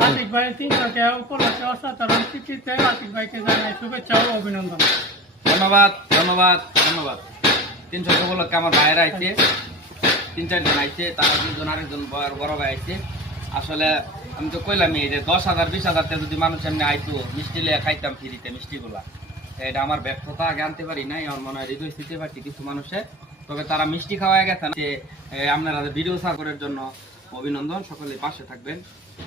আতিক ভাই 300 টাকা উপলক্ষে অসাধারণ স্বীকৃতিতে আতিক ভাইকে জানাই শুভেচ্ছা ও অভিনন্দন। ধন্যবাদ ধন্যবাদ ধন্যবাদ। 300 টাকা উপলক্ষে আমার ভাইয়েরা আইছে, 3-4 জন আইছে, তারা 2 জন আরেকজন বড় ভাই আইছে। আসলে আমি তো কইলামই যে 10,000 20,000 টাকা যদি মানুষ এমনি আইতো মিষ্টি লিয়ে খাইতাম ফ্রিতে মিষ্টিগুলা, এটা আমার ব্যর্থতা, আগে আনতে পারি নাই। আমার মনে হয় হৃদয় স্থিতি পারছি কিছু মানুষে, তবে তারা মিষ্টি খাওয়ায় গেছেন। যে আপনারা ভিডিও সার্ভারের জন্য অভিনন্দন। সকলে পাশে থাকবেন,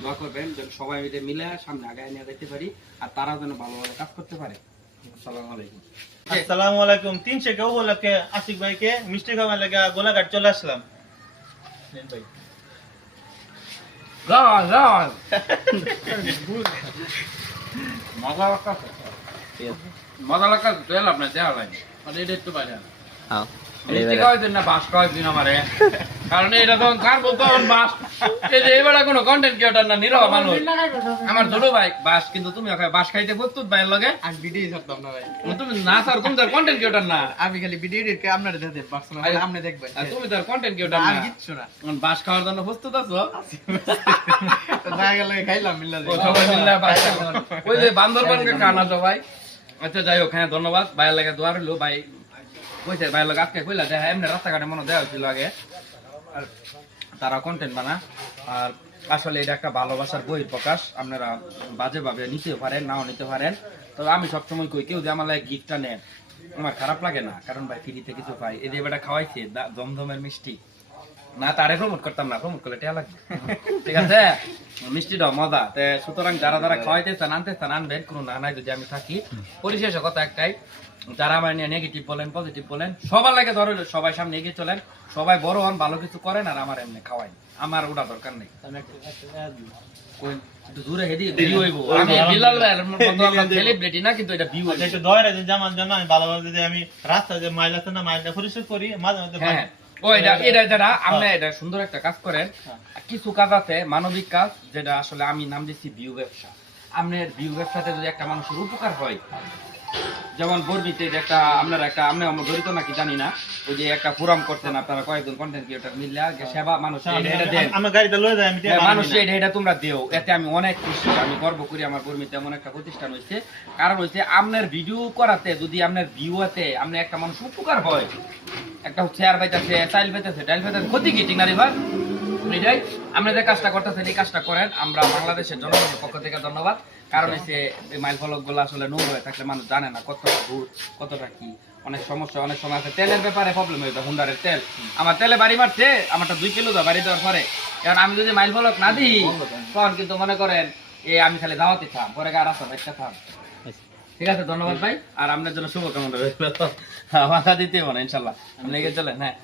দোয়া করবেন যেন সবাই মিলে সামনে আগায় নিয়ে যেতে পারি, আর তারা যেন ভালোভাবে কাজ করতে পারে। আসসালামু আলাইকুম। আসসালামু আলাইকুম। 300 টাকা উপলক্ষে আশিক ভাইকে মিষ্টি খাওয়ার লাগা গোলাঘাট চলে আসলাম। নেন ভাই। মজা লাগা তেল আপনার দেওয়া লাগে, এটা একটু বাজার মিষ্টি খাওয়াই দিন না, বাস খাওয়াই দিন আমারে, কারণ এটা তখন কার বলতো বাস। এই যে এবার কোনো কন্টেন্ট ক্রিয়েটর না, নিরহ মানুষ আমার ছোট ভাই বাস, কিন্তু তুমি বাস খাইতে প্রস্তুত ভাইয়ের লগে। আমি ভিডিও ছাড়তাম না ভাই, তুমি না স্যার, তুমি তার কন্টেন্ট ক্রিয়েটর না। আমি খালি ভিডিও এডিট করে আপনারা দেখতে পারছেন, আপনি দেখবেন। আর তুমি তার কন্টেন্ট ক্রিয়েটর না, আমি কিচ্ছু না, বাস খাওয়ার জন্য প্রস্তুত আছো। জায়গা লাগে খাইলাম মিল্লা ও সবাই মিলে বাস খাওয়া। ওই যে বান্দরবানকে কানা তো ভাই। আচ্ছা যাই হোক, হ্যাঁ ধন্যবাদ। ভাইয়ের লাগে দোয়া রইলো। ভাই কইছে ভাইয়ের লাগে আজকে কইলা যে এমনি রাস্তাঘাটে মনে দেওয়া হয়েছিল আগে, আর তারা কন্টেন্ট বানা। আর আসলে এটা একটা ভালোবাসার বহির প্রকাশ। আপনারা বাজে ভাবে নিতেও পারেন, নাও নিতে পারেন। তবে আমি সবসময় কই, কেউ যে আমার লাগে গিফটটা নেন আমার খারাপ লাগে না, কারণ ভাই ফ্রিতে কিছু পাই। এই যে বেটা খাওয়াইছে দমদমের মিষ্টি, না তারে প্রমোট করতাম না, প্রমোট করলে টেয়া লাগবে। ঠিক আছে, মিষ্টিটাও মজা। সুতরাং যারা যারা খাওয়াইতেছেন আনতেছেন আনবেন, কোনো না নাই যদি আমি থাকি। পরিশেষে কথা একটাই, যারা আমার নিয়ে নেগেটিভ বলেন পজিটিভ বলেন সবার লাগে ধরে সবাই সামনে এগিয়ে চলেন, সবাই বড় হন, ভালো কিছু করেন, আর আমার এমনি খাওয়াই, আমার ওটা দরকার নেই। দূরে হেদি ভিউ হইব, আমি বিলাল সেলিব্রিটি না, কিন্তু এটা ভিউ হইব। একটু দয়ারে জামান জানা আমি ভালোভাবে যদি আমি রাস্তায় যে মাইল আছে না, মাইলটা পরিষ্কার করি মাঝে মধ্যে। হ্যাঁ ও এটা যারা আমরা এটা সুন্দর একটা কাজ করেন। কিছু কাজ আছে মানবিক কাজ, যেটা আসলে আমি নাম দিচ্ছি ভিউ ব্যবসা। আপনার ভিউ ব্যবসাতে যদি একটা মানুষের উপকার হয়, যেমন বর্বিতে যে একটা আপনারা একটা আমরা জড়িত নাকি জানি না, ওই যে একটা ফোরাম করতেন আপনারা কয়েকজন কন্টেন্ট ক্রিয়েটর মিললে সেবা মানুষ এটা দেন, আমার গাড়িটা লয়ে যায় আমি মানুষ এটা তোমরা দেও, এতে আমি অনেক খুশি, আমি গর্ব করি। আমার বর্মিতে এমন একটা প্রতিষ্ঠান হয়েছে, কারণ হচ্ছে আপনার ভিডিও করাতে যদি আপনার ভিউতে আপনার একটা মানুষ উপকার হয়, একটা চেয়ার পাইতেছে, চাইল পাইতেছে, ডাইল পাইতেছে, ক্ষতি কি ঠিক না রে ভাই? এটাই আপনি যে কাজটা করতেছেন এই কাজটা করেন, আমরা বাংলাদেশের জনগণের পক্ষ থেকে ধন্যবাদ। কারণ হচ্ছে মাইল ফলক গুলো আসলে নোংরা হয়ে থাকলে মানুষ জানে না কতটা ভূত কতটা কি, অনেক সমস্যা, অনেক সময় আছে। তেলের ব্যাপারে প্রবলেম হয়েছে, হুন্ডারের তেল আমার তেলে বাড়ি মারছে, আমারটা 2 কিলো দাও বাড়ি দেওয়ার পরে, কারণ আমি যদি মাইল ফলক না দিই তখন কিন্তু মনে করেন আমি খালি দাওয়াতে থাম, পরে গা রাস্তা একটা থাম। ঠিক আছে, ধন্যবাদ ভাই, আর আপনার জন্য শুভকামনা রইল। দিতে হবে না ইনশাল্লাহ, লেগে চলেন। হ্যাঁ।